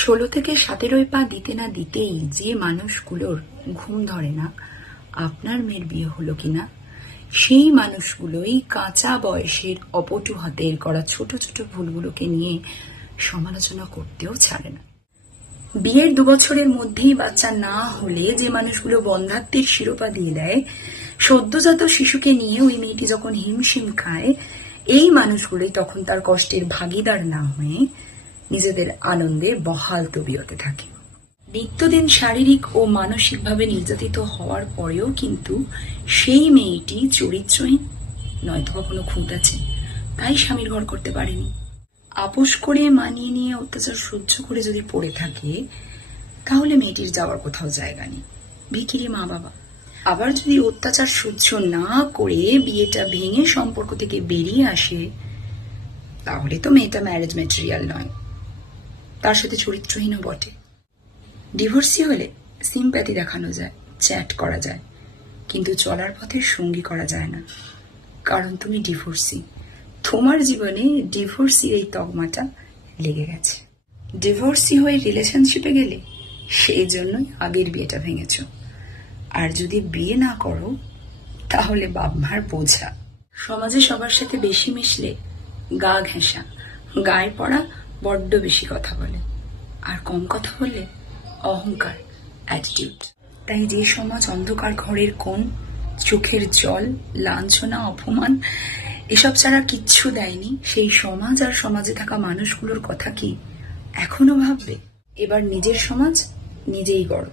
ষোলো থেকে সতেরোয় পা দিতে না দিতেই যে মানুষগুলোর ঘুম ধরে না, আপনার মেয়ের বিয়ে হলো কিনা সেই মানুষগুলোই কাঁচা বয়সের অপটু হাতের করা ছোট ছোট ভুলগুলোকে নিয়ে সমালোচনা করতেও ছাড়ে না। বিয়ের দু বছরের মধ্যেই বাচ্চা না হলে যে মানুষগুলো বন্ধাত্বের শিরোপা দিয়ে দেয়, সদ্যজাত শিশুকে নিয়ে ওই মেয়েটি যখন হিমশিম খায়, এই মানুষগুলোই তখন তার কষ্টের ভাগিদার না হয়ে নিজেদের আনন্দে বহাল তবিয়তে থাকে। নিত্যদিন শারীরিক ও মানসিকভাবে নির্যাতিত হওয়ার পরেও কিন্তু সেই মেয়েটি চরিত্রহীন, নয়তো কখনো খুঁত আছে, তাই স্বামীর ঘর করতে পারেনি। আপোষ করে মানিয়ে নিয়ে অত্যাচার সহ্য করে যদি পড়ে থাকে, তাহলে মেয়েটির যাওয়ার কোথাও জায়গা নেই। ভিকিরি মা বাবা আবার যদি অত্যাচার সহ্য না করে বিয়েটা ভেঙে সম্পর্ক থেকে বেরিয়ে আসে, তাহলে তো মেয়েটা ম্যারেজ ম্যাটেরিয়াল নয়। তার সাথে চরিত্রহীনও বটে। ডিভোর্সি হলে সিম্প্যাথি দেখানো যায়, চ্যাট করা যায়, কিন্তু চলার পথে সঙ্গী করা যায় না। কারণ তুমি ডিভোর্সি। তোমার জীবনে ডিভোর্সি এই তগমাটা লেগে গেছে। ডিভোর্সি হয়ে রিলেশনশিপে গেলে সেই জন্যই আগের বিয়েটা ভেঙেছ। আর যদি বিয়ে না করো, তাহলে বাপমার বোঝা। সমাজে সবার সাথে বেশি মিশলে গা ঘেঁষা, গায়ে পড়া বড্ড বেশি কথা বলে। আর কম কথা বললে অহংকার অ্যাটিটিউড তাই যে সমাজ অন্ধকার ঘরের কোণ, চোখের জল, লাঞ্ছনা, অপমান, এসব ছাড়া কিচ্ছু দেয়নি। সেই সমাজ আর সমাজে থাকা মানুষগুলোর কথা কি এখনও ভাববে? এবার নিজের সমাজ নিজেই গড়।